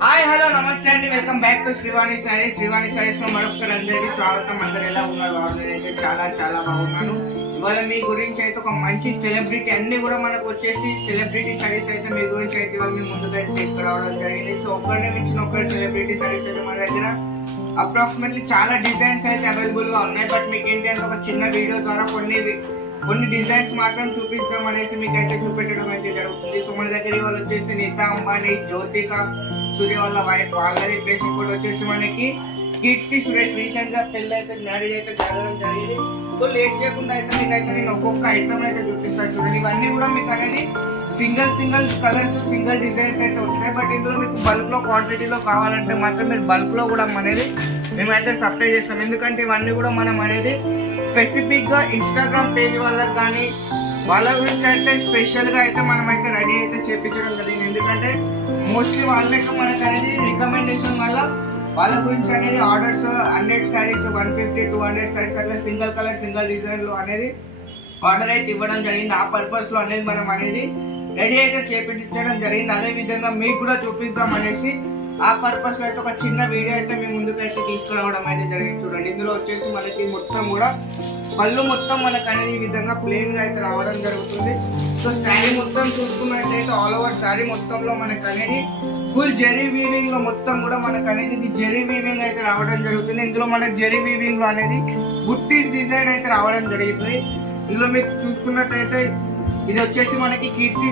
Hi hello నమస్తే అండి, welcome back to Srivani saris లో మరొకసారి అందరికీ స్వాగతం. అందరు ఎలా ఉన్నారు? నేనైతే చాలా బాగున్నాను. ఇవాళ మీ గురించి అయితే ఒక మంచి సెలబ్రిటీ అన్ని కూడా మనకు వచ్చేసి సెలబ్రిటీ సారీస్ అయితే మీ గురించి అయితే ఇవాళ మీ ముందుగా అయితే తీసుకురావడం జరిగింది. సో ఒక్కరిని మించిన ఒకరి సెలబ్రిటీ సారీస్ అయితే మన దగ్గర అప్రాక్సిమేట్లీ చాలా డిజైన్స్ అయితే అవైలబుల్ గా ఉన్నాయి. బట్ మీకు ఏంటి అంటే ఒక చిన్న వీడియో ద్వారా కొన్ని డిజైన్స్ మాత్రం చూపిస్తాం అనేసి మీకు అయితే చూపెట్టడం అయితే జరుగుతుంది. సో మన దగ్గర ఇవాళ వచ్చేసి నీతా అంబానీ, జ్యోతిక సూర్య వాళ్ళ వైఫ్, వాళ్ళది ప్లేస్ ఇంకోటి వచ్చేసి మనకి కీర్తి సురేష్ రీసెంట్ గా పెళ్లి అయితే మ్యారేజ్ అయితే జరగడం జరిగింది. సో లేట్ చేయకుండా అయితే మీకు అయితే నేను ఒక్కొక్క ఐటమ్ అయితే చూపిస్తాను. చూడండి, ఇవన్నీ కూడా మీకు అనేది సింగిల్ కలర్స్, సింగిల్ డిజైన్స్ అయితే వస్తాయి. బట్ ఇందులో మీకు బల్క్ లో క్వాంటిటీలో కావాలంటే మాత్రం మీరు బల్క్ లో కూడా అనేది మేమైతే సప్లై చేస్తాం. ఎందుకంటే ఇవన్నీ కూడా మనం అనేది స్పెసిఫిక్ గా ఇన్స్టాగ్రామ్ పేజ్ వాళ్ళకి కానీ వాళ్ళ గురించి అయితే స్పెషల్ గా అయితే మనం అయితే రెడీ అయితే చేయించడం జరిగింది. ఎందుకంటే మోస్ట్లీ వాళ్ళకి మనకు అనేది రికమెండేషన్ వల్ల వాళ్ళ గురించి అనేది ఆర్డర్స్ 100 శారీస్, 150, 200 శారీస్ అట్లా సింగిల్ కలర్, సింగిల్ డిజైన్ లో అనేది ఆర్డర్ అయితే ఇవ్వడం జరిగింది. ఆ పర్పస్ లో అనేది మనం అనేది రెడీ అయితే చేపించడం జరిగింది. అదే విధంగా మీకు కూడా చూపిద్దాం అనేసి ఆ పర్పస్ లో అయితే ఒక చిన్న వీడియో అయితే మీ ముందుకు అయితే తీసుకురావడం అయితే జరిగింది. చూడండి, ఇందులో వచ్చేసి మనకి మొత్తం కూడా పళ్ళు మొత్తం మనకు అనేది ఈ విధంగా ప్లెయిన్ గా అయితే రావడం జరుగుతుంది. సో శారీ మొత్తం చూసుకున్నట్లయితే ఆల్ ఓవర్ శారీ మొత్తంలో మనకు అనేది ఫుల్ జెరీ వీవింగ్ లో మొత్తం కూడా మనకు అనేది ఇది జెరీ వీవింగ్ అయితే రావడం జరుగుతుంది. ఇందులో మనకు జెరీ వీవింగ్ లో అనేది బుట్టీస్ డిజైన్ అయితే రావడం జరుగుతుంది. ఇందులో మీకు చూసుకున్నట్టయితే ఇది వచ్చేసి మనకి కీర్తి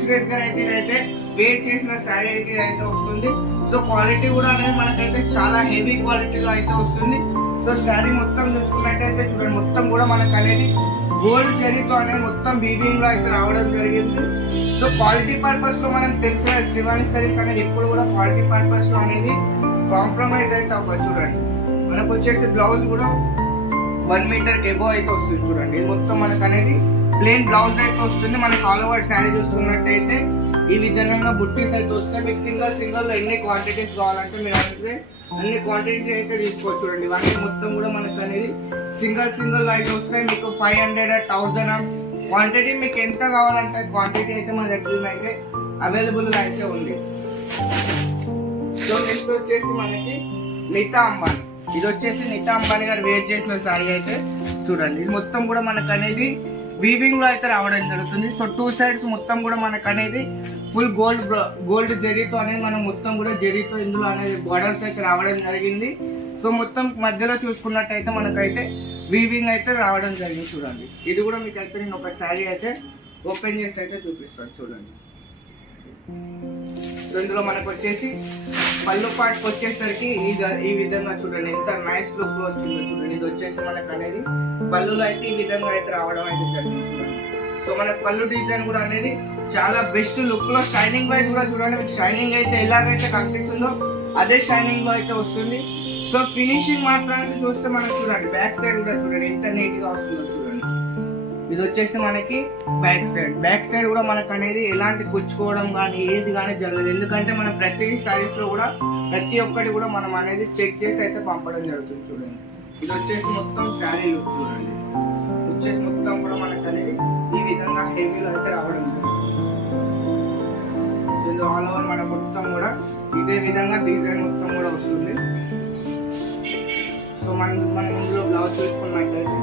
సురేష్ గారు అయితే ఇదైతే వేర్ చేసిన శారీ అయితే ఇదైతే వస్తుంది. సో క్వాలిటీ కూడా అనేది మనకైతే చాలా హెవీ క్వాలిటీలో అయితే వస్తుంది. సో శారీ మొత్తం చూసుకున్నట్టయితే చూడండి, మొత్తం కూడా మనకు అనేది గోల్డ్ జరీతో అనేది మొత్తం వీవింగ్ లో అయితే రావడం జరిగింది. సో క్వాలిటీ పర్పస్ లో మనం తెలిసిన శ్రీవాణి సారీస్ అనేది ఎప్పుడు కూడా క్వాలిటీ పర్పస్ లో అనేది కాంప్రమైజ్ అయితే అవ్వదు. చూడండి, మనకు వచ్చేసి బ్లౌజ్ కూడా 1 మీటర్ ఎబో అయితే వస్తుంది. చూడండి, ఇది మొత్తం మనకు అనేది ప్లెయిన్ బ్లౌజ్ అయితే వస్తుంది. మనకి ఆల్ ఓవర్ శారీ చూస్తున్నట్టయితే ఈ విధంగా బుట్టీస్ అయితే వస్తాయి. మీకు సింగిల్ ఎన్ని క్వాంటిటీస్ కావాలంటే మీరు అయితే అన్ని క్వాంటిటీస్ అయితే తీసుకోవచ్చు. చూడండి, ఇవన్నీ మొత్తం కూడా మనకు అనేది సింగిల్ అయితే వస్తాయి. మీకు 500, 1000 క్వాంటిటీ మీకు ఎంత కావాలంటే క్వాంటిటీ అయితే మన దగ్గర అయితే అవైలబుల్ గా అయితే ఉంది. సో నెక్స్ట్ వచ్చేసి మనకి నీతా అంబానీ, ఇది వచ్చేసి నీతా అంబానీ గారు వేర్ చేసిన శారీ అయితే చూడండి, ఇది మొత్తం కూడా మనకు అనేది వీవింగ్ లో అయితే రావడం జరుగుతుంది. సో 2 సైడ్స్ మొత్తం కూడా మనకు అనేది ఫుల్ గోల్డ్ జరీతో అనేది మనం మొత్తం కూడా జరీతో ఇందులో అనేది బార్డర్స్ అయితే రావడం జరిగింది. సో మొత్తం మధ్యలో చూసుకున్నట్టయితే మనకైతే వీవింగ్ అయితే రావడం జరిగింది. చూడండి, ఇది కూడా మీకు అయితే నేను ఒక శారీ అయితే ఓపెన్ చేసి అయితే చూపిస్తాను. చూడండి, ఇందులో మనకు వచ్చేసి పళ్ళు పాటుకు వచ్చేసరికి ఈ విధంగా చూడండి ఎంత నైస్ లుక్ లో వచ్చిందో. చూడండి, ఇది వచ్చేసి మనకు అనేది పళ్ళులో అయితే ఈ విధంగా అయితే రావడం అయితే జరిగింది. చూడండి, సో మన పళ్ళు డిజైన్ కూడా అనేది చాలా బెస్ట్ లుక్ లో షైనింగ్ వైజ్ కూడా చూడండి, మీకు షైనింగ్ అయితే ఎలాగైతే కనిపిస్తుందో అదే షైనింగ్ లో అయితే వస్తుంది. సో ఫినిషింగ్ మాత్రానికి చూస్తే మనకు చూడండి బ్యాక్ సైడ్ కూడా చూడండి ఎంత నీట్ గా వస్తుందో. చూడండి, ఇది వచ్చేసి మనకి బ్యాక్ సైడ్ కూడా మనకు అనేది ఎలాంటి గుచ్చుకోవడం కానీ ఏది కానీ జరగదు. ఎందుకంటే మనం ప్రతి సారీస్ లో కూడా ప్రతి ఒక్కటి కూడా మనం అనేది చెక్ చేసి అయితే పంపడం జరుగుతుంది. చూడండి, ఇది వచ్చేసి మొత్తం శారీ లుక్. చూడండి, వచ్చేసి మొత్తం కూడా మనకు అనేది ఈ విధంగా హెవీలో అయితే రావడం జరుగుతుంది. ఆల్ ఓవర్ మన మొత్తం కూడా ఇదే విధంగా డిజైన్ మొత్తం కూడా వస్తుంది. సో మనం ఇందులో బ్లౌజ్ చూసుకున్నట్టయితే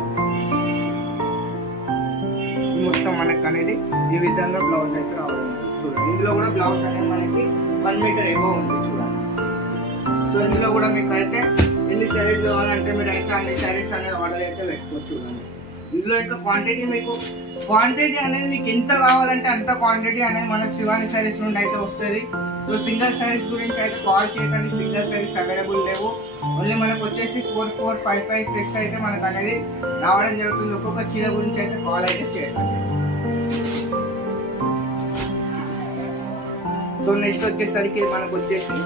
మొత్తం మనకు అనేది ఈ విధంగా బ్లౌజ్ అయితే రావడం. చూడండి, ఇందులో కూడా బ్లౌజ్ అనేది మనకి 1 మీటర్ ఎబో ఉంది. చూడండి, సో ఇందులో కూడా మీకు అయితే ఎన్ని శారీస్ కావాలంటే మీరు అయితే అన్ని శారీస్ అనేది ఆర్డర్ అయితే పెట్టుకోవచ్చు. చూడండి, ఇందులో ఇంకా క్వాంటిటీ అనేది మీకు ఎంత కావాలంటే అంత క్వాంటిటీ అనేది మన శ్రీవాణి శారీస్ నుండి అయితే వస్తుంది. సో సింగిల్ శారీస్ గురించి అయితే కాల్ చేయకండి, సింగిల్ శారీస్ అవైలబుల్ లేవు. ఓన్లీ మనకు వచ్చేసి 4, 5, 6 అయితే మనకు అనేది రావడం జరుగుతుంది. ఒక్కొక్క చీర గురించి అయితే కాల్ అయితే చేయండి. సో నెక్స్ట్ వచ్చేసరికి మనకు వచ్చేసి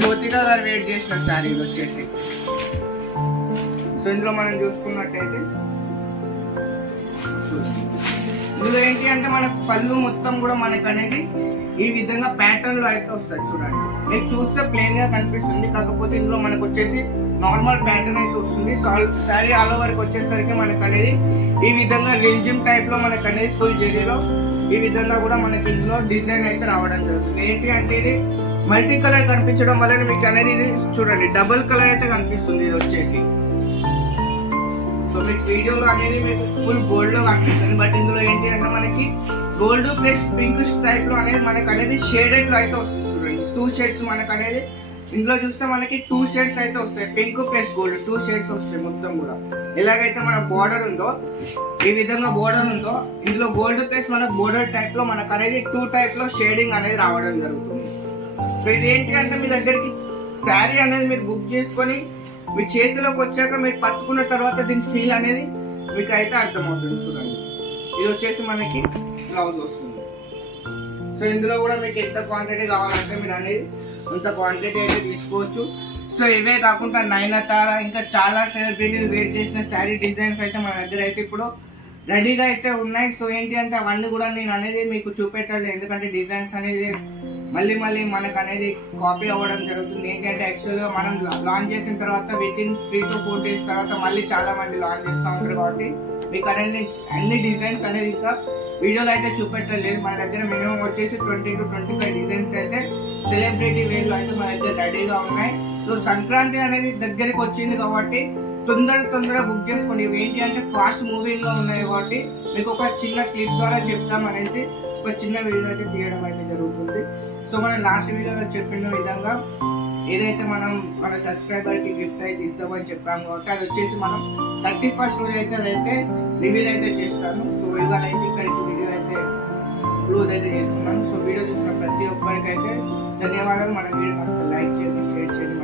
జ్యోతిక గారు వేర్ చేసిన శారీ వచ్చేసి. సో ఇందులో మనం చూసుకున్నట్టయితే ఇందులో ఏంటి అంటే మనకు పళ్ళు మొత్తం కూడా మనకు అనేది ఈ విధంగా ప్యాటర్న్ లో అయితే వస్తుంది. చూడండి, మీకు చూస్తే ప్లెయిన్ గా కనిపిస్తుంది, కాకపోతే ఇందులో మనకు వచ్చేసి నార్మల్ ప్యాటర్న్ అయితే వస్తుంది. శారీ ఆల్ ఓవర్కి వచ్చేసరికి మనకు అనేది ఈ విధంగా రింజిమ్ టైప్ లో మనకు అనేది ఫుల్ జెరీలో ఈ విధంగా కూడా మనకి ఇందులో డిజైన్ అయితే రావడం జరుగుతుంది. ఏంటి అంటే ఇది మల్టీ కలర్ కనిపించడం వల్ల మీకు అనేది ఇది చూడండి డబుల్ కలర్ అయితే కనిపిస్తుంది. ఇది వచ్చేసి సో మీకు వీడియోలో అనేది మీకు ఫుల్ గోల్డ్ లో కనిపిస్తుంది, బట్ ఇందులో ఏంటి అంటే మనకి గోల్డ్ ప్లస్ పింక్ టైప్ లో అనేది మనకు అనేది షేడెడ్ లో అయితే వస్తుంది. చూడండి 2 షేడ్స్ మనకు అనేది ఇందులో చూస్తే మనకి 2 షేడ్స్ అయితే వస్తాయి, పింక్ ప్లస్ గోల్డ్ 2 షేడ్స్ వస్తాయి మొత్తం కూడా. ఎలాగైతే మన బోర్డర్ ఉందో ఈ విధంగా బోర్డర్ ఉందో ఇందులో గోల్డ్ ప్లస్ మనకు బోర్డర్ టైప్ లో మనకు అనేది 2 టైప్ లో షేడింగ్ అనేది రావడం జరుగుతుంది. సో ఇది ఏంటి అంటే మీ దగ్గరికి శారీ అనేది మీరు బుక్ చేసుకొని మీ చేతిలోకి వచ్చాక మీరు పట్టుకున్న తర్వాత దీని ఫీల్ అనేది మీకు అయితే అర్థమవుతుంది. చూడండి ఇది వచ్చేసి మనకి బ్లౌజ్ వస్తుంది. సో ఇందులో కూడా మీకు ఎంత క్వాంటిటీ కావాలంటే మీరు అనేది అంత క్వాంటిటీ అయితే తీసుకోవచ్చు. సో ఇవే కాకుండా నయనతార ఇంకా చాలా సెలబ్రిటీలు వేర్ చేసిన శారీ డిజైన్స్ అయితే మన దగ్గర అయితే ఇప్పుడు రెడీగా అయితే ఉన్నాయి. సో ఏంటి అంటే అవన్నీ కూడా నేను అనేది మీకు చూపెట్టాలి, ఎందుకంటే డిజైన్స్ అనేది మళ్ళీ మనకు అనేది కాపీ అవ్వడం జరుగుతుంది. ఏంటంటే యాక్చువల్గా మనం లాంచ్ చేసిన తర్వాత వితిన్ 3 to 4 days తర్వాత మళ్ళీ చాలా మంది లాంచ్ చేస్తూ ఉంటారు, కాబట్టి మీకు అనేది అన్ని డిజైన్స్ అనేది ఇంకా వీడియోలో అయితే చూపెట్టలేదు. మన దగ్గర మినిమం వచ్చేసి 20 to 25 డిజైన్స్ అయితే సెలబ్రిటీ వేర్లో అయితే మన దగ్గర రెడీగా ఉన్నాయి. సో సంక్రాంతి అనేది దగ్గరికి వచ్చింది కాబట్టి తొందర బుక్ చేసుకోండి. ఇవి ఏంటి అంటే ఫాస్ట్ మూవింగ్ లో ఉన్నాయి కాబట్టి మీకు ఒక చిన్న క్లిప్ ద్వారా చెప్తాం అనేసి ఒక చిన్న వీడియో అయితే తీయడం అయితే జరుగుతుంది. సో మనం లాస్ట్ వీడియోలో చెప్పిన విధంగా ఏదైతే మనం మన సబ్స్క్రైబర్కి గిఫ్ట్ అయితే ఇస్తామని చెప్పాము కాబట్టి అది వచ్చేసి మనం 31st రోజు అయితే అదైతే రివీల్ అయితే చేస్తాను. సో ఇవాళ అయితే ఇక్కడికి వీడియో అయితే క్లోజ్ అయితే చేస్తున్నాను. సో వీడియో చూసిన ప్రతి ఒక్కరికి అయితే ధన్యవాదాలు. మన వీడియో లైక్ చేయండి, షేర్ చేయండి.